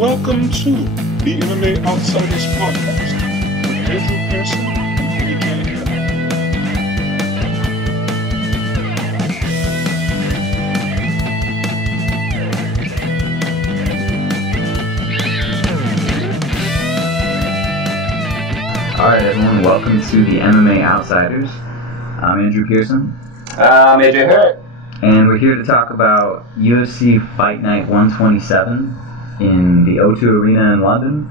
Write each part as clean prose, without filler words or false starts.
Welcome to the MMA Outsiders Podcast with Andrew Peterson and Kenny Kadyrov. Alright everyone, welcome to the MMA Outsiders. I'm Andrew Peterson. I'm AJ Herrick. And we're here to talk about UFC Fight Night 127 in the O2 Arena in London.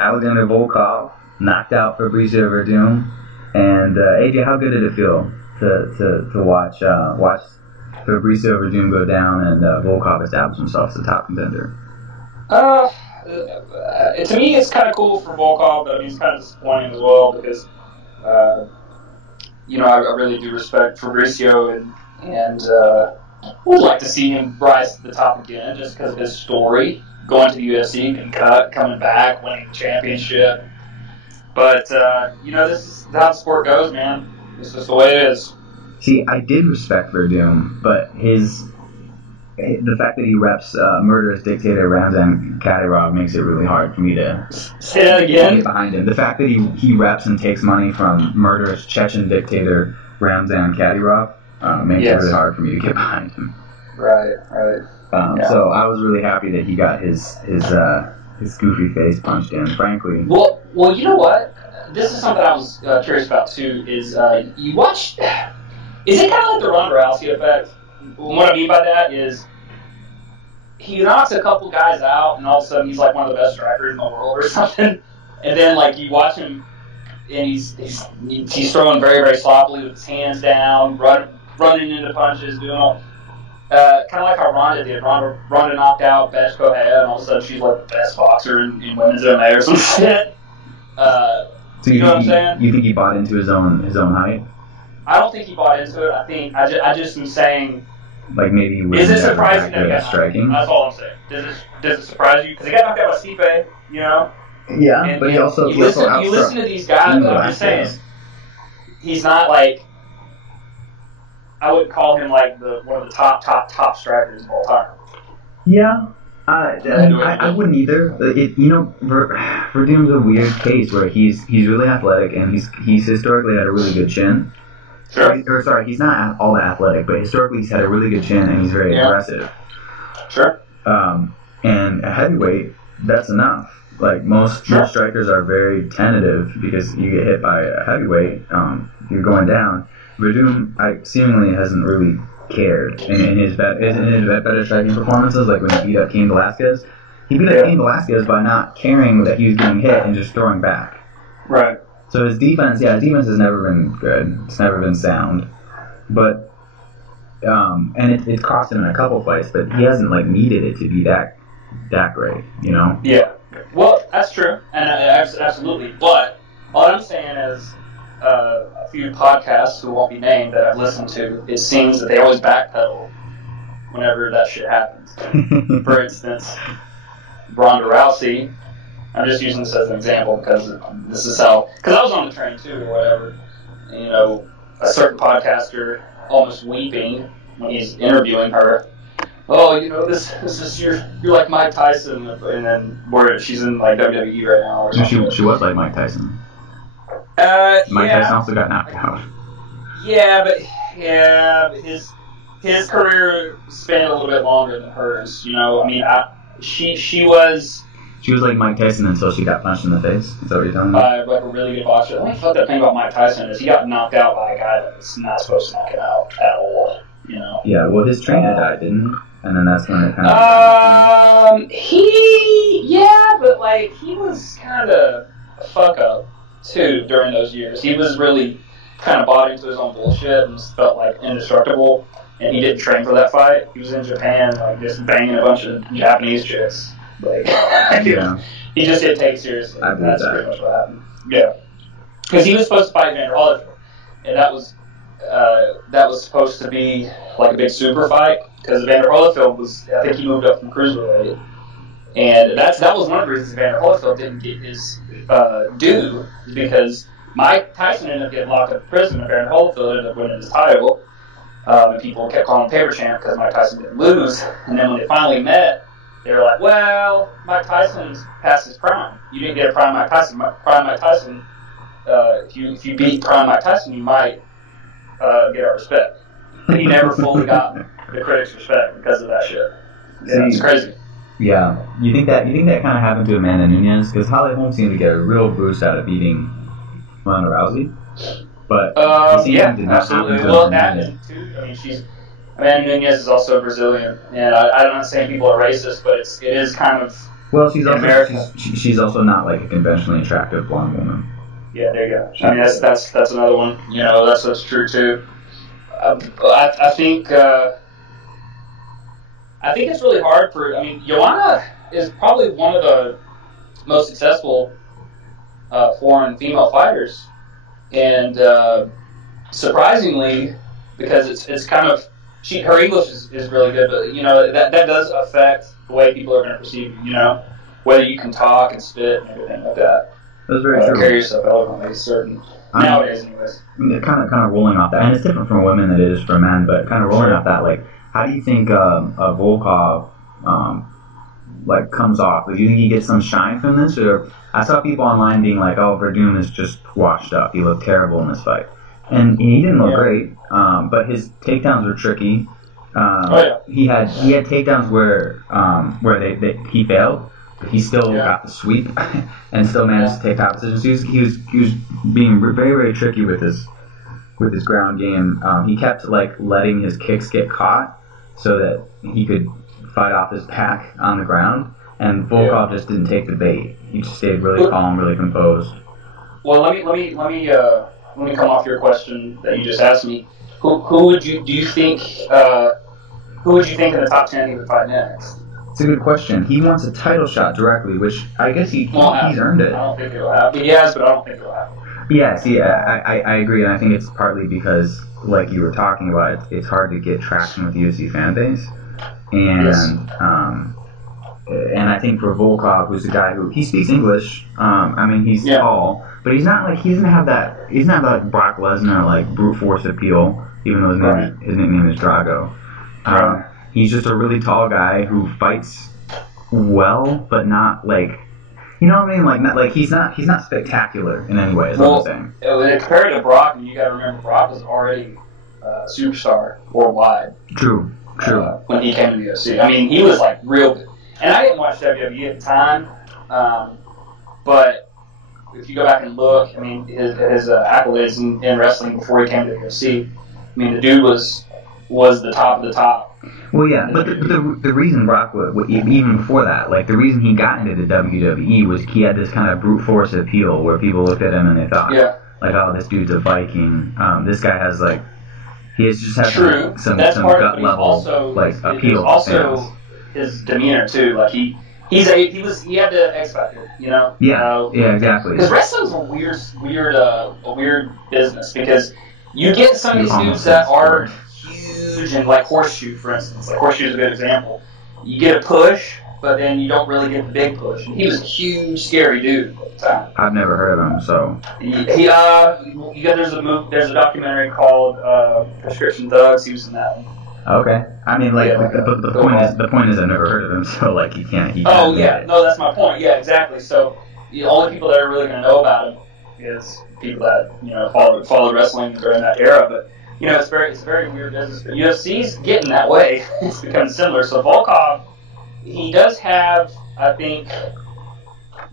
Alexander Volkov knocked out Fabricio Werdum. And AJ, how good did it feel to watch Fabricio Werdum go down and Volkov establish himself as the top contender? To me, it's kind of cool for Volkov, but I mean, it's kind of disappointing as well because, I really do respect Fabricio and would like to see him rise to the top again just because of his story, going to the UFC, getting cut, coming back, winning the championship. But, this is how the sport goes, man. This is the way it is. See, I did respect Werdum, but the fact that he reps murderous dictator Ramzan Kadyrov makes it really hard for me to say that again. Get behind him. The fact that he reps and takes money from murderous Chechen dictator Ramzan Kadyrov makes it really hard for me to get behind him. Right. So I was really happy that he got his goofy face punched in. Frankly. Well, you know what? This is something I was curious about too. Is you watch? Is it kind of like the Ronda Rousey effect? What I mean by that is he knocks a couple guys out, and all of a sudden he's like one of the best strikers in the world or something. And then like you watch him, and he's throwing very, very sloppily with his hands down, running into punches, doing all kind of like how Ronda did. Ronda knocked out Betch Kohea, and all of a sudden she's like the best boxer in women's MMA or some shit. So you know what I'm saying? You think he bought into his own hype? I don't think he bought into it. I think I just am saying. Like maybe he is it surprising that he got striking? That's all I'm saying. Does it surprise you? Because he got knocked out by Stipe, you know. Yeah, and, but he also you listen to these guys. But I'm just saying, he's not like I wouldn't call him like one of the top strikers of all time. Yeah. I wouldn't either. Werdum's a weird case where he's really athletic and he's historically had a really good chin. Sure. He's not all that athletic, but historically he's had a really good chin and he's very aggressive. Sure. And at heavyweight, that's enough. Like most strikers are very tentative because you get hit by a heavyweight, you're going down. Werdum seemingly hasn't really cared in his better striking performances, like when he beat up Cain Velasquez. He beat up Cain Velasquez by not caring that he was getting hit and just throwing back. Right. So his defense has never been good. It's never been sound. But and it cost him in a couple fights, but he hasn't like needed it to be that great, you know? Yeah. Well, that's true, and absolutely. But all I'm saying is, a few podcasts who won't be named that I've listened to, it seems that they always backpedal whenever that shit happens. For instance, Ronda Rousey. I'm just using this as an example because this is how. Because I was on the train too, or whatever. And, a certain podcaster almost weeping when he's interviewing her. Oh, this is you're like Mike Tyson, and then she's in like WWE right now or something. She was like Mike Tyson. Mike Tyson also got knocked out. Yeah, but his career spanned a little bit longer than hers. I mean, she was. She was like Mike Tyson until she got punched in the face. Is that what you're talking about? Like a really good boxer. The only fucked thing about Mike Tyson is he got knocked out by a guy that was not supposed to knock him out at all. Yeah, well, his trainer died, didn't he? And then that's when it kind of... but like, he was kind of a fuck up, too, during those years. He was really kind of bought into his own bullshit and felt like indestructible, and he didn't train for that fight. He was in Japan, like, just banging a bunch of Japanese chicks. Like, he just didn't take it seriously. That's pretty much what happened. Yeah. Because he was supposed to fight Vander Holyfield, and that was supposed to be like a big super fight, because Vander Holyfield I think he moved up from cruiserweight, and that was one of the reasons Vander Holyfield didn't get his due, because Mike Tyson ended up getting locked up in prison, and Vander Holyfield ended up winning his title, and people kept calling him paper champ because Mike Tyson didn't lose, and then when they finally met, they were like, well, Mike Tyson's past his prime. You didn't get a prime Mike Tyson. Prime Mike Tyson, if you beat prime Mike Tyson, you might get our respect. But he never fully got the critics' respect because of that shit. Yeah, it's crazy. Yeah, you think that kind of happened to Amanda Nunes? Because Holly Holm seemed to get a real boost out of beating Ronda Rousey, but yeah, did not absolutely. happen to Well, Amanda that too. I mean, Amanda Nunes is also Brazilian, and I'm not saying people are racist, but it is kind of. Well, she's also not like a conventionally attractive blonde woman. Yeah, there you go. I mean, that's another one. You know, that's true too. I think it's really hard for. I mean, Joanna is probably one of the most successful foreign female fighters, and surprisingly, because it's kind of her English is really good, but you know that does affect the way people are going to perceive you. You know, whether you can talk and spit and everything like that. That's very true. Carry yourself eloquently, certain nowadays, anyways. Kind of rolling off that, and it's different for women than it is for men, but kind of rolling off that, like, how do you think Volkov like comes off? Like, do you think he gets some shine from this? Or I saw people online being like, "Oh, Werdum is just washed up. He looked terrible in this fight," and he didn't look great. But his takedowns were tricky. He had takedowns where he failed. He still got the sweep and still managed to take top positions. He was being very, very tricky with his ground game. He kept like letting his kicks get caught so that he could fight off his pack on the ground. And Volkov just didn't take the bait. He just stayed really calm, really composed. Well, let me come off your question that you just asked me. Who would you think in the top 10 he would fight next? It's a good question. He wants a title shot directly, which I guess he's earned it. I don't think it'll happen. He has, but I don't think it'll happen. Yeah, see, I agree, and I think it's partly because, like you were talking about, it's hard to get traction with the UFC fan base, and I think for Volkov, who's a guy who he speaks English. I mean, he's tall, but he's not like he doesn't have that Brock Lesnar like brute force appeal, even though his nickname is Drago. He's just a really tall guy who fights well, but not like, you know what I mean? Like he's not spectacular in any way. Is what I'm saying. Compared to Brock, you got to remember Brock was already a superstar worldwide. True. When he came to the UFC, I mean, he was like real good. And I didn't watch WWE at the time, but if you go back and look, I mean, his accolades in wrestling before he came to the UFC, I mean, the dude was the top of the top. Well, yeah, but the reason Brock would, even before that, like the reason he got into the WWE was he had this kind of brute force appeal where people looked at him and they thought, like, oh, this dude's a Viking. This guy has like, he has just had some gut level like appeal. Also, his demeanor too, like he had the X factor, you know. Yeah, exactly. Because wrestling's a weird business because you get some of these dudes that are huge and like Horseshoe, for instance. Like Horseshoe is a good example. You get a push, but then you don't really get the big push. And he was a huge, scary dude at the time. I've never heard of him, so. There's a documentary called Prescription Thugs. He was in that one. Okay. I mean, like, the point is I've never heard of him, so like he can't. No, that's my point. Yeah, exactly. So the only people that are really going to know about him is people that followed wrestling during that era. But it's a very weird business. But UFC's getting that way. It's becoming similar. So Volkov, he does have, I think,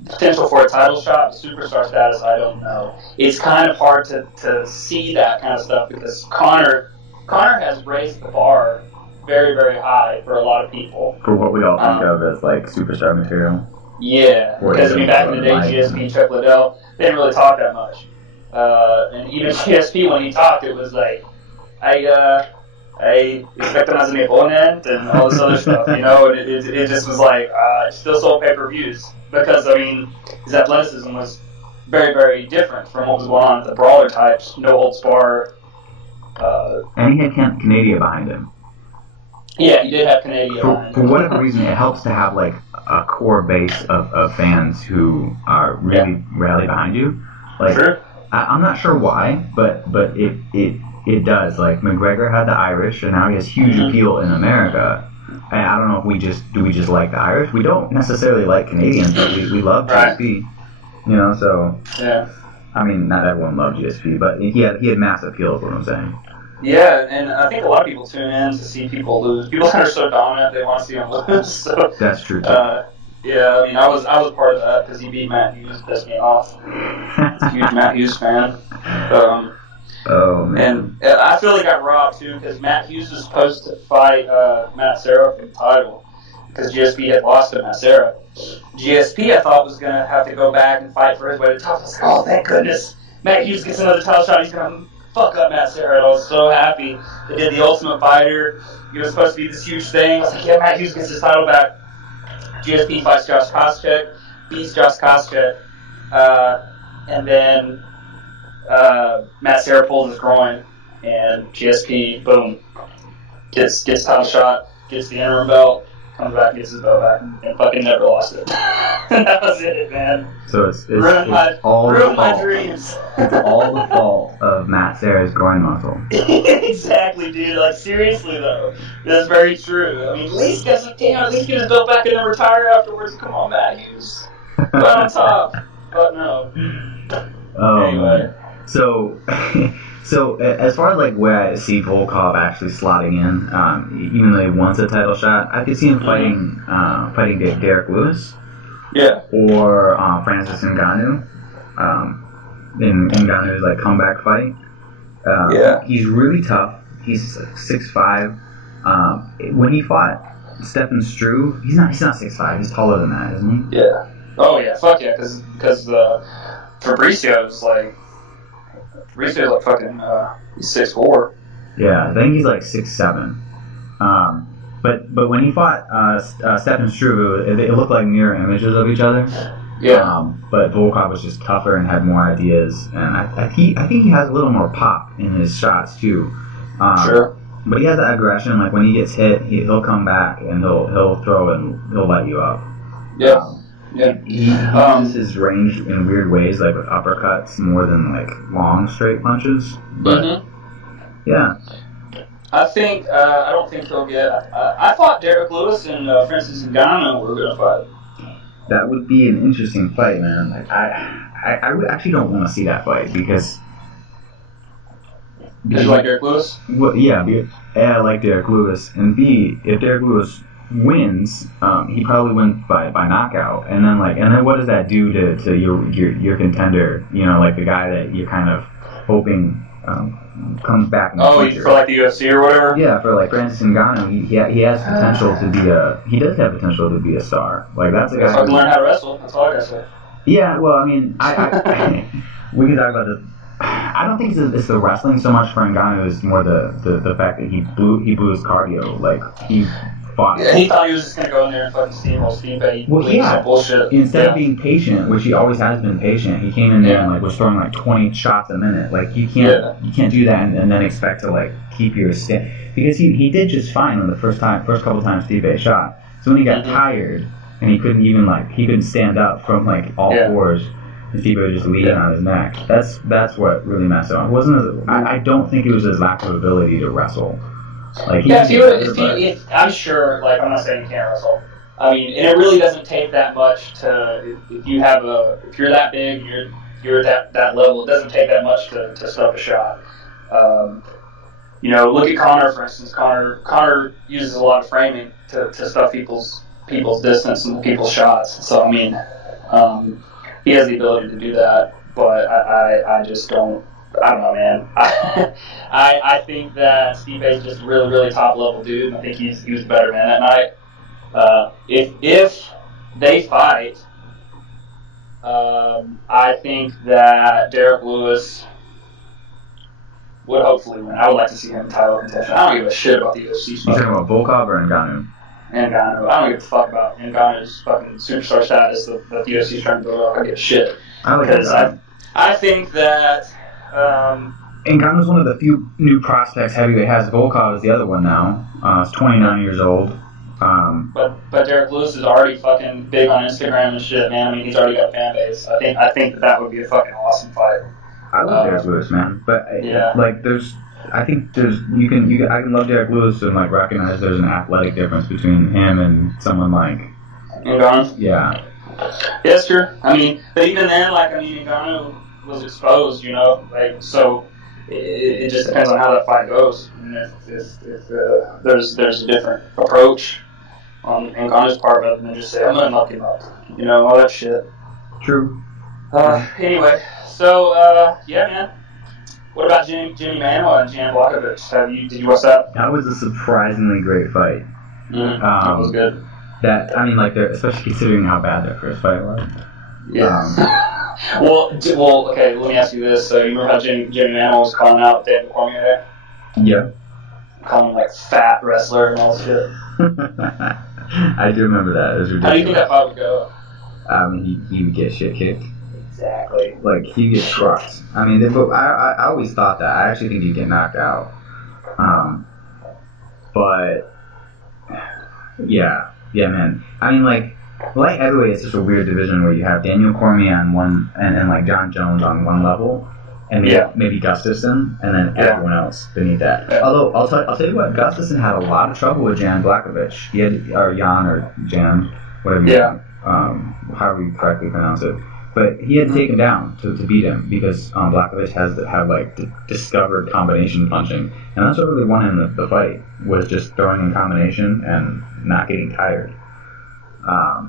potential for a title shot. Superstar status, I don't know. It's kind of hard to see that kind of stuff because Conor has raised the bar very, very high for a lot of For what we all think of as like superstar material. Yeah, because back in the day, GSP and Chuck Liddell, they didn't really talk that much. And even GSP, when he talked, it was like, I expect him as an opponent and all this other stuff, and it just was like, still sold pay-per-views because, I mean, his athleticism was very, very different from what was going on at the brawler types, no holds bar. And he had Canada behind him. Yeah, he did have Canada behind him. For whatever reason, it helps to have like a core base of fans who are really rally behind you. Like, sure. I'm not sure why, but it does. Like McGregor had the Irish, and now he has huge appeal in America. and I don't know if we just like the Irish. We don't necessarily like Canadians, but we love GSP. You know, so yeah. I mean, not everyone loved GSP, but he had mass appeal. Is what I'm saying. Yeah, and I think a lot of people tune in to see people lose. People that are so dominant, they want to see them lose. So, that's true too. Yeah, I mean, I was part of that because he beat Matt Hughes, pissed me off. I'm a huge Matt Hughes fan. Oh man. And I feel like I got robbed too because Matt Hughes was supposed to fight Matt Serra for the title because GSP had lost to Matt Serra. GSP I thought was gonna have to go back and fight for his way to the top. I was like, oh thank goodness, Matt Hughes gets another title shot. He's gonna fuck up Matt Serra. And I was so happy. They did the Ultimate Fighter. It was supposed to be this huge thing. I was like, yeah, Matt Hughes gets his title back. GSP fights Josh Koscheck, beats Josh Koscheck, and then Matt Serra pulls his groin, and GSP, boom, gets title shot, gets the interim belt, comes back, gets his belt back, and fucking never lost it. And that was it, man. So it's ruined my dreams. It's all the fault of Matt Serra's groin muscle. Exactly, dude. Like, seriously, though. That's very true. I mean, at least get his belt back and then retire afterwards. Come on, Matt Hughes. Right on top. But no. Anyway. So as far as like where I see Volkov actually slotting in, even though he wants a title shot, I could see him fighting Derek Lewis. Yeah. Or Francis Ngannou. In Ngannou's like comeback fight. Yeah. He's really tough. He's 6'5". When he fought Stephen Struve, he's not 6'5". He's taller than that, isn't he? Yeah. Oh yeah. Fuck yeah. Because Fabricio's like fucking he's 6'4". Yeah, I think he's like 6'7". But when he fought Stephen Struve, it looked like mirror images of each other. Yeah. But Volkov was just tougher and had more ideas, and I think he has a little more pop in his shots too. Sure. But he has that aggression. Like when he gets hit, he'll come back and he'll throw and he'll light you up. Yeah. Yeah. He uses his range in weird ways, like with uppercuts more than like long straight punches. But yeah. I think I don't think he'll get. I thought Derek Lewis and Francis Ngannou were going to fight. That would be an interesting fight, man. Like I actually don't want to see that fight because. Did you like Derek Lewis? Well, yeah, I like Derek Lewis, and B, if Derek Lewis wins, he probably wins by knockout, and then what does that do to your contender? You know, like the guy that you're kind of hoping comes back. For like the UFC or whatever. Yeah, for like Francis Ngannou, he has potential to be he does have potential to be a star. Like that's a guy. Fucking learn how to wrestle. That's all I gotta say. Yeah, well, I mean, I we can talk about this. I don't think it's the wrestling so much for Ngannou. It's more the fact that he blew his cardio. Like he fought. Yeah, he thought he was just gonna go in there and fucking steamroll Stipe. Well, yeah. Some bullshit. Instead of being patient, which he always has been patient, he came in there and like was throwing like 20 shots a minute. Like you can't do that and then expect to like keep your stand, because he did just fine on the first couple times Stipe shot. So when he got tired and he couldn't stand up from like all fours. And Stipe was just leaning on his neck. That's what really messed up. It wasn't. I don't think it was his lack of ability to wrestle. Like I'm sure. Like I'm not saying he can't wrestle. I mean, and it really doesn't take that much to if you're that big, you're at that level. It doesn't take that much to stop a shot. You know, look at Conor for instance. Conor uses a lot of framing to stop people's distance and people's shots. So I mean. He has the ability to do that, but I just don't. I don't know, man. I think that Stipe is just a really, really top level dude, and I think he was better man that night. If they fight, I think that Derek Lewis would hopefully win. I would like to see him in title contention. I don't give a shit about the UFC. You talking about Volkov or Ngannou? Ngannou. I don't give a fuck about Ngannou's fucking superstar status that the UFC's trying to build up. I give a shit. Because I think that Ngannou's one of the few new prospects heavyweight has. Volkov is the other one now. He's 29 years old. But Derek Lewis is already fucking big on Instagram and shit, man. I mean, he's already got a fan base. I think that would be a fucking awesome fight. I love Derek Lewis, man. But like, I think I can love Derek Lewis and like recognize there's an athletic difference between him and someone like Ngannou. Yeah. Yeah, it's true. I mean, but even then, like, I mean, Ngannou was exposed, you know, like, so it just depends on how that fight goes. And if there's a different approach on Ngannou's part rather than just say, I'm gonna knock him up, you know, all that shit. True. Anyway, so yeah, man. What about Jimmy Manuwa and Jan Blachowicz? Did you watch that? That was a surprisingly great fight. That was good. That I mean, like, especially considering how bad their first fight was. Yeah. Well, okay. Let me ask you this. So you remember how Jimmy Manuwa was calling out Daniel Cormier? Yeah. Calling him like fat wrestler and all this shit. I do remember that. It was ridiculous. How do you think that fight would go? He would get shit kicked. Exactly. Like, he'd get crushed. I mean, I always thought that. I actually think he'd get knocked out. But yeah, man. I mean, like, light heavyweight is such a weird division where you have Daniel Cormier on one, and like John Jones on one level, and maybe Gustafsson, and then everyone else beneath that. Yeah. Although I'll tell you what, Gustafsson had a lot of trouble with Jan Blachowicz. He had, or Jan or Jan, whatever. However you correctly pronounce it. But he had to take him down to beat him because Blachowicz had like discovered combination punching, and that's what really won him the fight, was just throwing in combination and not getting tired. I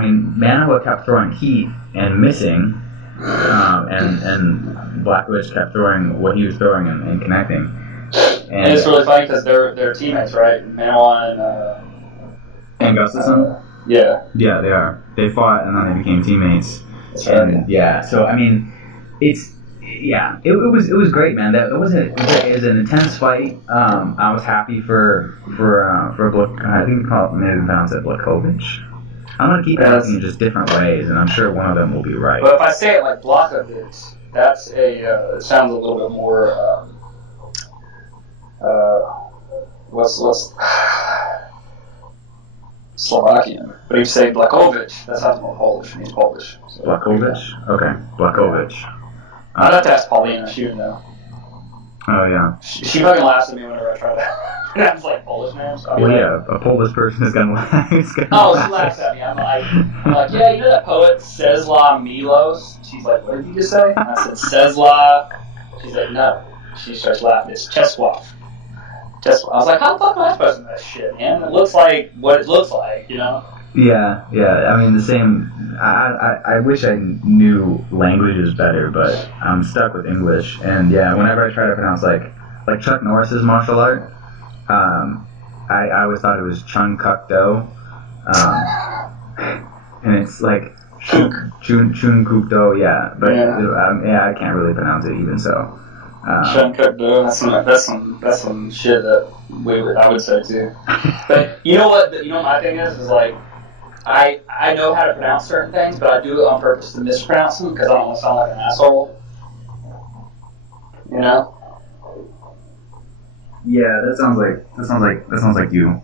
mean, Manuwa kept throwing heat and missing, and Blachowicz kept throwing what he was throwing and connecting. And it's really funny because they're teammates, right? Manuwa and Gustafsson. Yeah, they are. They fought and then they became teammates. That's right. Yeah, so I mean, it was great, man. It was an intense fight. I was happy for I think maybe pronounce it Blachowicz. I'm gonna keep asking in just different ways, and I'm sure one of them will be right. But if I say it like Blachowicz, that's it sounds a little bit more what's Slovakian. But if you say Blachowicz, that sounds more Polish. It means Polish. So. Blachowicz? Okay, Blachowicz. I'd have to ask Paulina. She would know. Oh, yeah. She fucking laughs at me whenever I try that. And I was like, Polish names? Well, yeah, a Polish person is gonna laugh. She laughs at me. I'm like, yeah, you know that poet Czesław Milos? She's like, what did you just say? And I said, Czesław. She's like, no. She starts laughing. It's Czesław. I was like, how the fuck am I supposed to know that shit, man? It looks like what it looks like, you know? Yeah. I mean, the same. I wish I knew languages better, but I'm stuck with English. And yeah, whenever I try to pronounce like Chuck Norris's martial art, I always thought it was Chung Kuk Do, and it's like Chun Kuk Do, yeah. But I can't really pronounce it even so. Chung Kuk Do, that's some shit that I would say too. But you know what? My thing is like. I know how to pronounce certain things, but I do it on purpose to mispronounce them because I don't want to sound like an asshole. You know? Yeah, that sounds like you.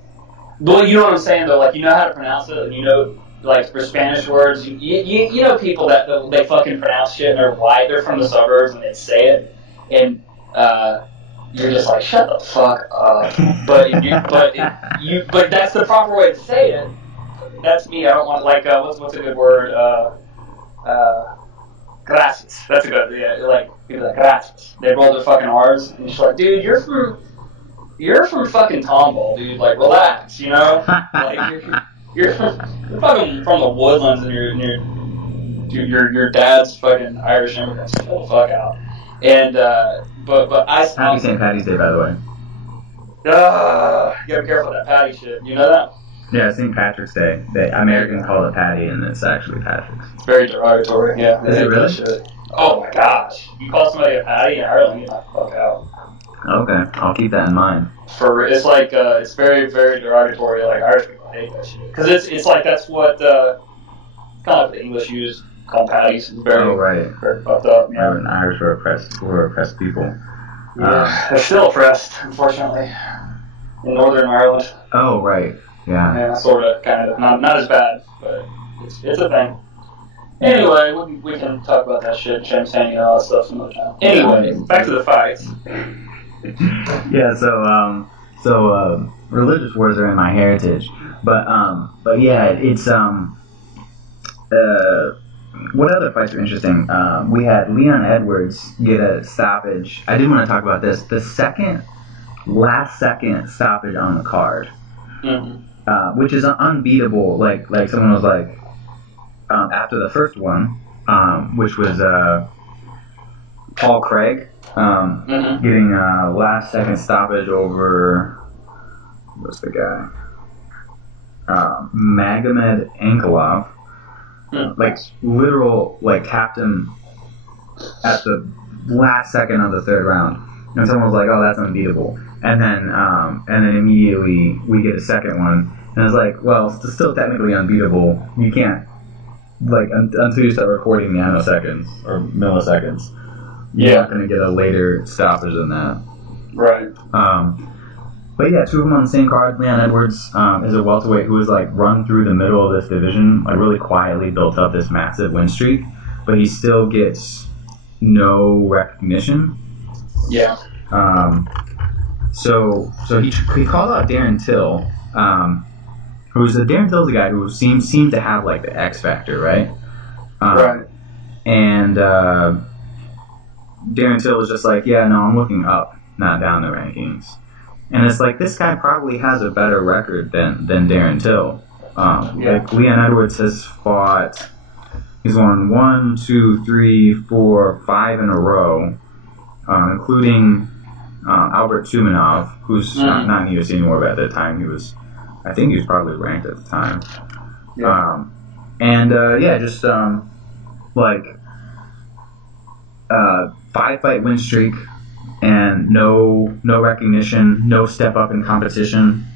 Well, you know what I'm saying though. Like, you know how to pronounce it, and you know, like for Spanish words, you know people that they fucking pronounce shit and they're white. They're from the suburbs and they say it, and you're just like, shut the fuck up. But that's the proper way to say it. That's me. I don't want what's a good word? Gracias. That's a good. Yeah, like people like gracias. They roll their fucking R's, and you're like, dude, you're from fucking Tomball, dude. Like, relax, you know? Like you're fucking from the woodlands, and your dad's fucking Irish immigrants. Chill the fuck out. And but Happy St. Patty's Day, by the way. You gotta be careful with that patty shit. You know that? Yeah, St. Patrick's Day. The Americans call it Patty, and it's actually Patrick's. It's very derogatory, yeah. Is it really? Oh my gosh. You call somebody a Patty in Ireland, get the fuck out. Okay, I'll keep that in mind. It's like, it's very, very derogatory. Like, Irish people hate that shit. Because it's like, that's what, kind of like the English use, called patties. It's very, very fucked up. Yeah. Right, Irish were oppressed people. Yeah, they're still oppressed, unfortunately, in Northern Ireland. Oh, right. Yeah, sort of, kind of. Not as bad, but it's a thing. Anyway, we can talk about that shit, James Haney, and all that stuff some other time. Anyway, back to the fights. Yeah, so religious wars are in my heritage, but yeah, it's what other fights are interesting? We had Leon Edwards get a stoppage. I did want to talk about this. The last second stoppage on the card, which is unbeatable. Like someone was like, after the first one, which was Paul Craig getting a last second stoppage over, what's the guy? Magomed Ankalaev. Like literal, like tapped him at the last second of the third round, and someone was like, "Oh, that's unbeatable." And then immediately we get a second one, and it's like, "Well, it's still technically unbeatable. You can't like until you start recording nanoseconds or milliseconds. You're not going to get a later stoppage than that." Right. But yeah, two of them on the same card. Leon Edwards is a welterweight who has like run through the middle of this division, like really quietly built up this massive win streak, but he still gets no recognition. Yeah. So he called out Darren Till, Darren Till's a guy who seems to have like the X factor, right? Right. And Darren Till was just like, yeah, no, I'm looking up, not down the rankings. And it's like, this guy probably has a better record than Darren Till. Like, Leon Edwards has fought, he's won 1, 2, 3, 4, 5 in a row, including Albert Tumanov, who's not in the UFC anymore, but at the time I think he was probably ranked at the time. Yeah. Just 5-fight win streak. And no recognition, no step up in competition.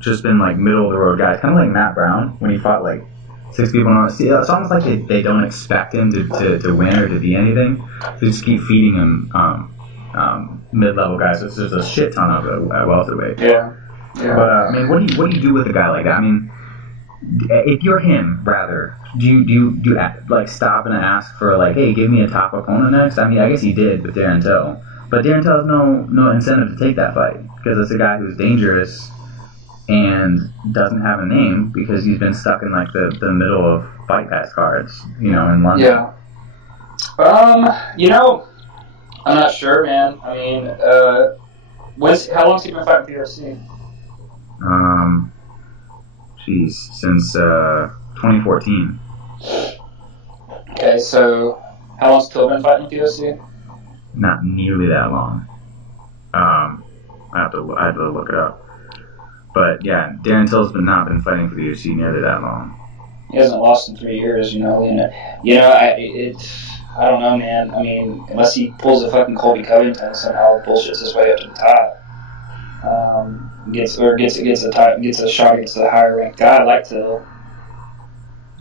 Just been like middle of the road guys, kind of like Matt Brown when he fought like 6 people. It's almost like they don't expect him to win or to be anything. They just keep feeding him mid-level guys. So it's just a shit ton of it at welterweight. Yeah. But I mean, what do you do with a guy like that? I mean, if you're him, rather, do you like stop and ask for like, hey, give me a top opponent next? I mean, I guess he did with Darren Till, but Darren Till has no incentive to take that fight because it's a guy who's dangerous and doesn't have a name because he's been stuck in like the middle of Fight Pass cards, in London. Yeah. I'm not sure, man. I mean, how long's he been fighting for UFC? Since 2014. Okay, so how long's Till been fighting with UFC? Not nearly that long. I have to look it up. But yeah, Darren Till's not been fighting for the UFC nearly that long. He hasn't lost in 3 years, I don't know, man. I mean, unless he pulls a fucking Colby Covington somehow, bullshits his way up to the top. Gets a shot against a higher ranked guy like Till.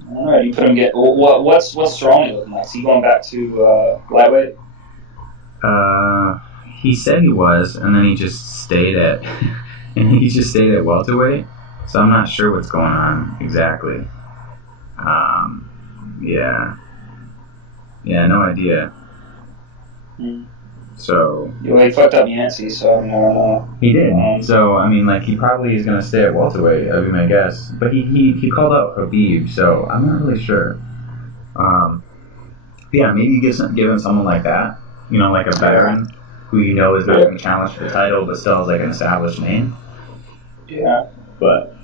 All right, you put him what's Cerrone looking like? Is he going back to lightweight? He said he was, and then he just stayed at welterweight. So I'm not sure what's going on exactly. No idea. So he fucked up Yancey, so I don't know. He did. So I mean, like, he probably is going to stay at welterweight. That'd be my guess. But he called out Khabib, so I'm not really sure. Maybe give him someone like that. Like a veteran who is not going to challenge for the title, but still has like an established name. Yeah. But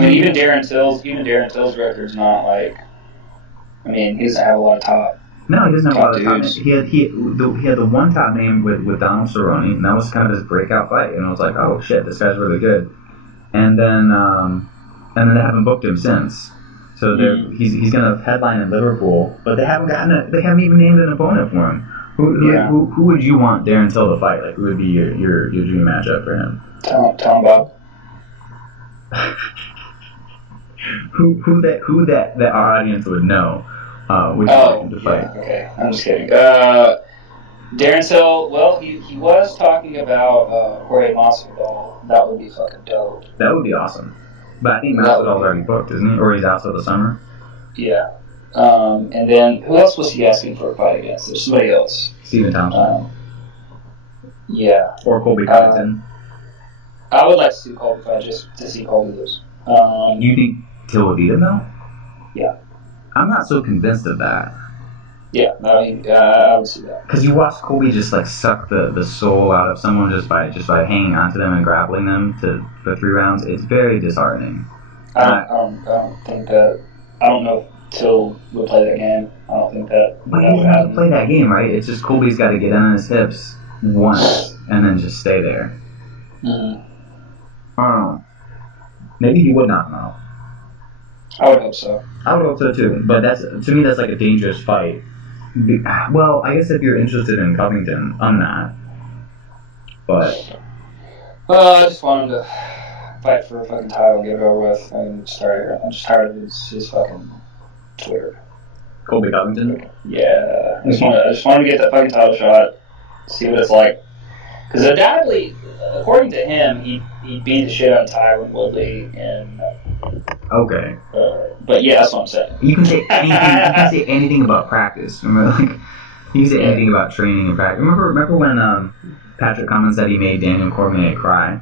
even Darren Till's record's not like. I mean, he doesn't have a lot of top. No, he doesn't have a lot of top dudes. names. He had the one top name with Donald Cerrone, and that was kind of his breakout fight. And I was like, oh shit, this guy's really good. And then they haven't booked him since. So he's gonna headline in Liverpool, but they haven't even named an opponent for him. Who would you want Darren Till to fight? Like, who would be your dream matchup for him? Tom Bob. who that our audience would know would you like him to fight? Okay, I'm just kidding. Darren Till, well, he was talking about Jorge Masvidal. That would be fucking dope. That would be awesome. But I think Masvidal's already booked, isn't he? Or he's out till the summer. Yeah. And then who else was he asking for a fight against? There's somebody else. Stephen Thompson. Yeah. Or Colby Covington. I would like to see Colby fight just to see Colby lose. You think Till would beat him though? Yeah. I'm not so convinced of that. Yeah, no, I would see that. Because you watch Colby just like suck the soul out of someone just by hanging onto them and grappling them for 3 rounds. It's very disheartening. I don't think that. I don't know if Till would play that game. I don't think that. But he doesn't have to play that game, right? It's just Colby's got to get in on his hips once and then just stay there. Mm-hmm. I don't know. Maybe he would knock him out. I would hope so. I would hope so too. But to me that's like a dangerous fight. Well, I guess if you're interested in Covington, I'm not. But I just want him to fight for a fucking title, get it over with. I'm just tired of his fucking Twitter. Colby Covington? Yeah. I just want him to get that fucking title shot, see what it's like. Because undoubtedly, according to him, he beat the shit out of Tyron Woodley and. Okay. But yeah, that's what I'm saying. You can say anything. You can say anything about practice. Remember, like you can say anything about training and practice. Remember when Patrick Cummins said he made Daniel Cormier cry,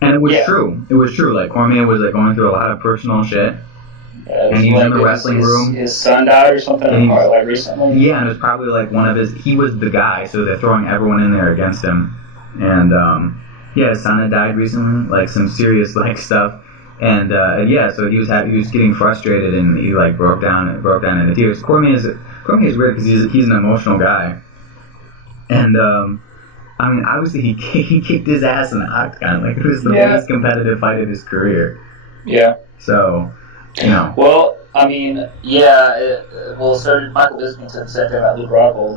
and it was true. It was true. Like Cormier was like going through a lot of personal shit, and he was in the wrestling room. His son died or something, like recently. Yeah, and it was probably like one of his. He was the guy, so they're throwing everyone in there against him, and yeah, his son had died recently, like some serious like stuff. And yeah, so he was getting frustrated and he like broke down into tears. Cormier is weird because he's an emotional guy, and I mean obviously he kicked his ass in the octagon, like it was the most competitive fight of his career. Yeah. So, you know. Well, I mean, yeah. So Michael Bisping said that about Luke Rockhold.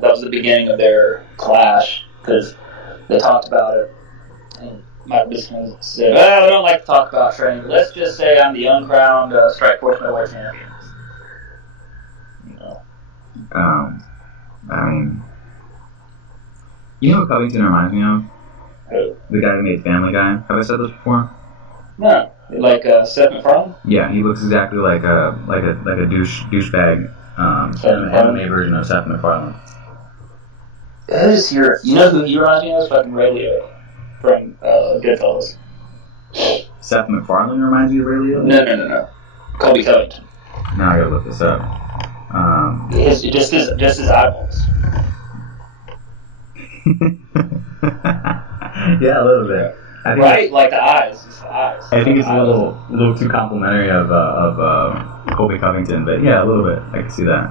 That was the beginning of their clash because they talked about it. And Michael Bisping said, I don't like to talk about training, but let's just say I'm the uncrowned Strikeforce middleweight champion. You know. I mean, you know what Covington reminds me of? Who? The guy who made Family Guy. Have I said this before? No. Like Seth MacFarlane? Yeah, he looks exactly like a douchebag MMA version of Seth MacFarlane. You know who he reminds me of? Fucking Ray Liotta from Goodfellas. Seth MacFarlane reminds you of Ray Liotta? No. Colby Covington. Now I gotta look this up. Just his eyeballs. Yeah, a little bit. Right, like the eyes. It's the eyes. I think it's a little too complimentary of Colby Covington, but yeah, a little bit. I can see that.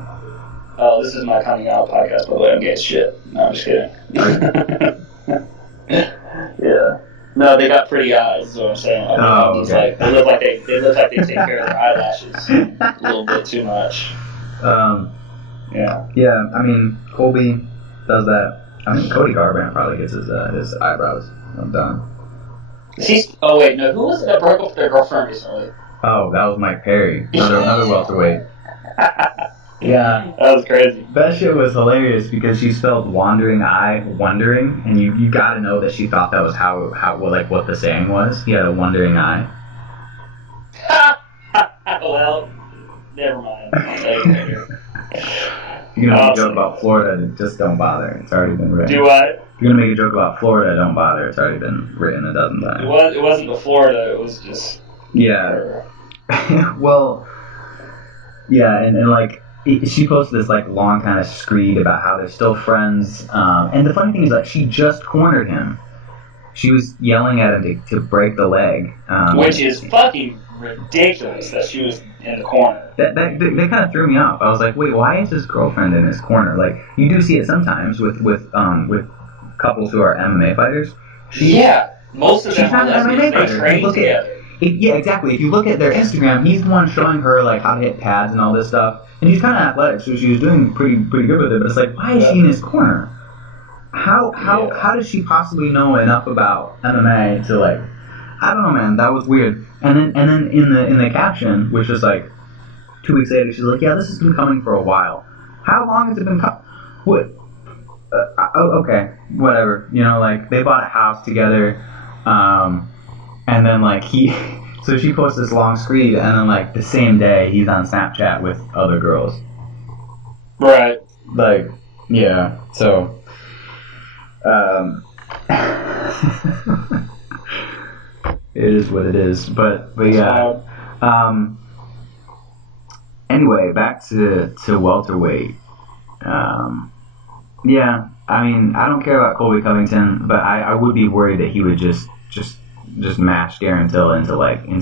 Oh, this is my coming out podcast, by the way. I'm getting shit. No, I'm just kidding. Yeah. No, they got pretty eyes. Is what I'm saying. I mean, okay. They look like they take care of their eyelashes a little bit too much. Yeah. Yeah. I mean, Colby does that. I mean, Cody Garbrandt probably gets his eyebrows done. Oh wait, no. Who was it that broke up with their girlfriend recently? Oh, that was Mike Perry, another welterweight. Yeah, that was crazy. That shit was hilarious because she spelled wandering, and you got to know that she thought that was how like what the saying was. He had a wandering eye. Well, never mind. I'll tell you later. If you're gonna make a joke about Florida, just don't bother. It's already been written. Do what? If you're gonna make a joke about Florida, don't bother. It's already been written a dozen times. It wasn't the Florida. It was just. Yeah. Well. Yeah, and like. She posted this like long kind of screed about how they're still friends, and the funny thing is like she just cornered him. She was yelling at him to break the leg, which is fucking ridiculous that she was in the corner. That kind of threw me off. I was like, wait, why is his girlfriend in his corner? Like you do see it sometimes with couples who are MMA fighters. Most of them are lesbians. They train together. Yeah, exactly. If you look at their Instagram, he's the one showing her like how to hit pads and all this stuff. And she's kind of athletic, so she was doing pretty good with it. But it's like, why is she in his corner? How does she possibly know enough about MMA to like? I don't know, man. That was weird. And then in the caption, which was like 2 weeks later, she's like, yeah, this has been coming for a while. How long has it been coming? What? Okay, whatever. You know, like they bought a house together. And then like so she posts this long screed, and then like the same day he's on Snapchat with other girls. Right. Like, yeah. So, it is what it is. But yeah. Anyway, back to welterweight. Yeah, I mean, I don't care about Colby Covington, but I would be worried that he would just mash Darren Till into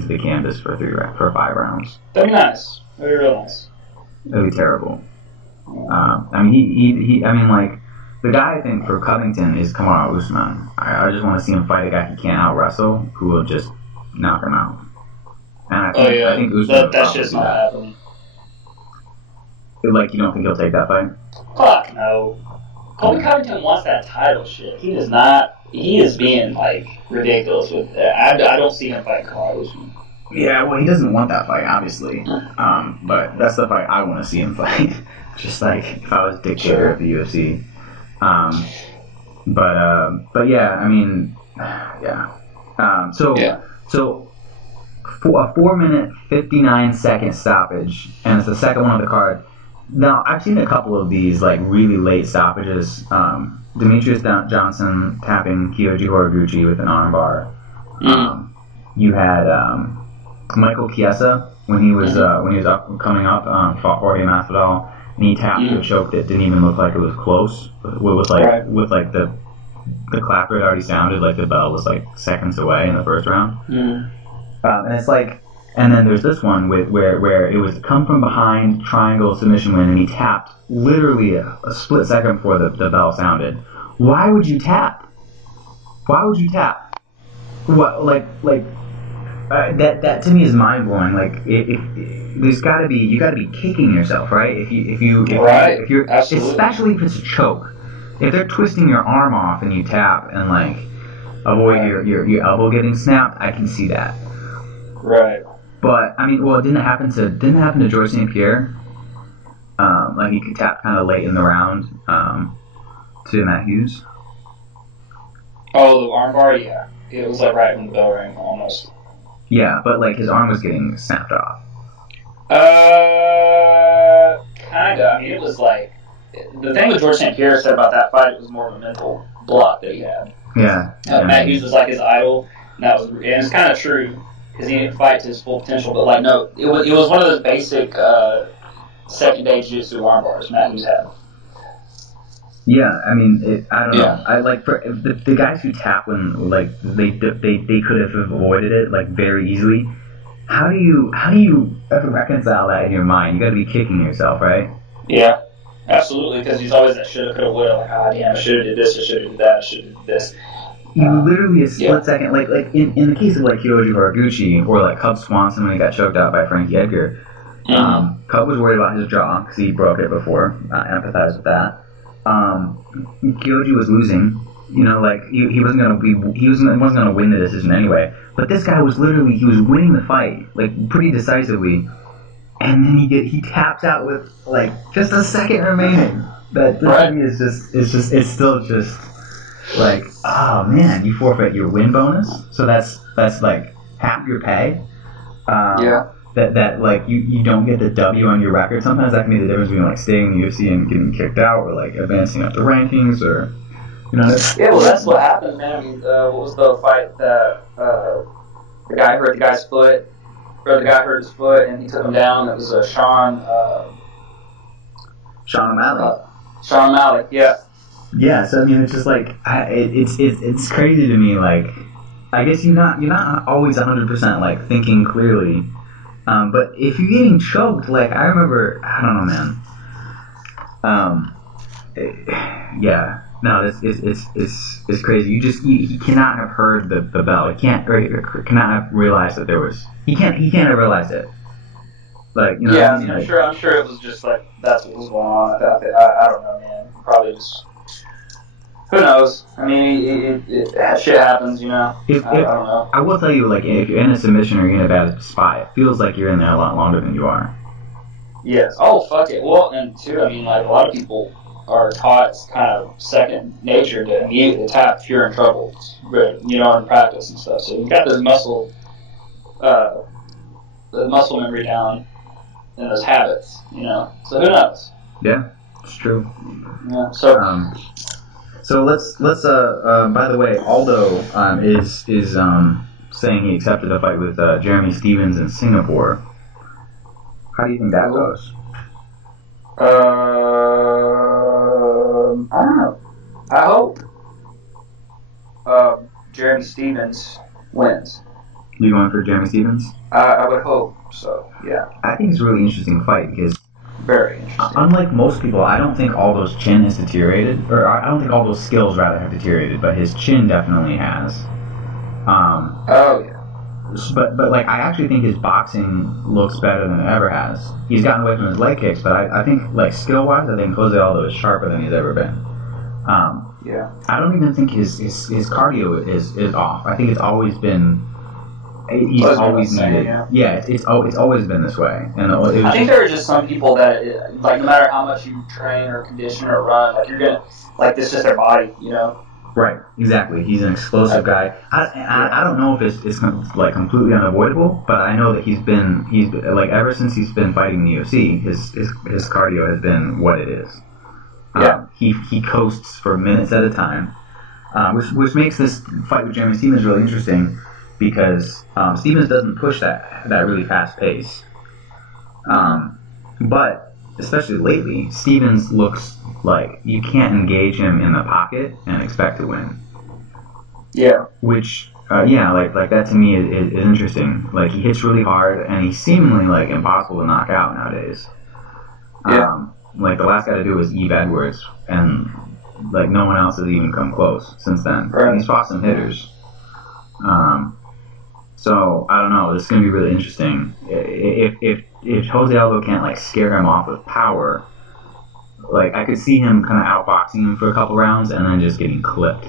the canvas for 5 rounds. That'd be nice. That'd be real nice. That'd be terrible. I mean, he I mean, like, the guy I think for Covington is Kamaru Usman. I just want to see him fight a guy he can't out wrestle, who will just knock him out. And I think Usman that's just not happening. Like, you don't think he'll take that fight? Fuck no. Colby Covington wants that title shit. He does not. He is being like ridiculous with that. I don't see him fighting Kamaru Usman. Yeah, well, he doesn't want that fight, obviously. But that's the fight I want to see him fight. Just like if I was dictator of the UFC. But yeah, I mean, yeah. So a 4-minute 59-second stoppage, and it's the second one on the card. Now, I've seen a couple of these like really late stoppages. Demetrius Johnson tapping Kyoji Horiguchi with an armbar. You had Michael Chiesa when he was coming up, fought Jorge Masvidal, and he tapped a choke that didn't even look like it was close. It was like with like the clapper had already sounded, like the bell was like seconds away in the first round. And it's like, and then there's this one where it was come from behind triangle submission win, and he tapped literally a split second before the bell sounded. Why would you tap? Why would you tap? What that to me is mind blowing. Like if there's got to be, you got to be kicking yourself, right? If you're Absolutely. Especially if it's a choke. If they're twisting your arm off and you tap and like avoid your elbow getting snapped, I can see that. Right. But I mean, well, it didn't happen to George St. Pierre. Like he could tap kind of late in the round to Matt Hughes. Oh, the armbar, yeah. It was like right when the bell rang, almost. Yeah, but like his arm was getting snapped off. Kinda. I mean, it was like the thing with George St. Pierre said about that fight. It was more of a mental block that he had. Yeah. Matt Hughes was like his idol, and it's kind of true because he didn't fight to his full potential. But like, no, it was one of those basic second day jiu-jitsu armbars Matt Hughes had. Yeah, I mean, I don't know. I like for the guys who tap when like they could have avoided it like very easily. How do you reconcile that in your mind? You got to be kicking yourself, right? Yeah, absolutely. Because he's always that shoulda, coulda, woulda. Like, damn, I should have did this. I should have did that. I should have did this. Literally a split second. Like in the case of like Kyoji Horiguchi or like Cub Swanson when he got choked out by Frankie Edgar. Cub was worried about his jaw because he broke it before. I empathize with that. Kyoji was losing, you know, like he wasn't gonna win the decision anyway. But this guy was winning the fight like pretty decisively, and then he taps out with like just a second remaining. That to me is it's still just like, oh man, you forfeit your win bonus, so that's like half your pay. That like you don't get the W on your record. Sometimes that can be the difference between like staying in the UFC and getting kicked out, or like advancing up the rankings, or you know. Yeah, well, that's what happened, man. I mean, what was the fight that the guy hurt the guy's foot, or the guy hurt his foot and he took him down? It was Sean O'Malley. Sean O'Malley, yeah. Yeah, so I mean, it's just like it's crazy to me. Like, I guess you're not always 100% like thinking clearly. But if you're getting choked, like I remember, I don't know, man. Yeah, no, it's crazy. You cannot have heard the bell. Cannot have realized that there was. He can't have realized it. Like, you know. Yeah, what I mean? I'm sure it was just like that's what was going on. I don't know, man. Probably just. Who knows? I mean, shit happens, you know. I don't know. I will tell you, like, if you're in a submission or you're in a bad spot, it feels like you're in there a lot longer than you are. Yes. Oh, fuck it. Well, and too, I mean, like, a lot of people are taught kind of second nature to immediately tap if you're in trouble, you know, in practice and stuff. So you've got the muscle memory down and those habits, you know. So who knows? Yeah, it's true. Yeah. So so let's by the way, Aldo is saying he accepted a fight with Jeremy Stevens in Singapore. How do you think that goes? I don't know. I hope Jeremy Stevens wins. You going for Jeremy Stevens? I would hope so. Yeah. I think it's a really interesting fight because Very interesting. unlike most people, I don't think Aldo's chin has deteriorated, or I don't think Aldo's skills rather have deteriorated, but his chin definitely has. Oh yeah. But like I actually think his boxing looks better than it ever has. He's gotten away from his leg kicks, but I think like skill wise, I think Jose Aldo is sharper than he's ever been. Yeah. I don't even think his cardio is off. I think it's always been. He's always needed. Yeah, it's always been this way. And I think there are just some people that like no matter how much you train or condition or run, like you're gonna like this is just their body, you know. Right, exactly. He's an explosive guy. I don't know if it's like completely unavoidable, but I know that he's been like ever since he's been fighting the UFC, his cardio has been what it is. Yeah. He coasts for minutes at a time, which makes this fight with Jeremy Stevens really interesting because Stevens doesn't push that really fast pace. But especially lately, Stevens looks like you can't engage him in the pocket and expect to win. Yeah. Which, like that to me is interesting. Like he hits really hard and he's seemingly like impossible to knock out nowadays. Yeah. Like the last guy to do was Eve Edwards, and like no one else has even come close since then. Right. And he's fought some hitters. So I don't know. This is gonna be really interesting. If Jose Aldo can't like scare him off with power, like I could see him kind of outboxing him for a couple rounds and then just getting clipped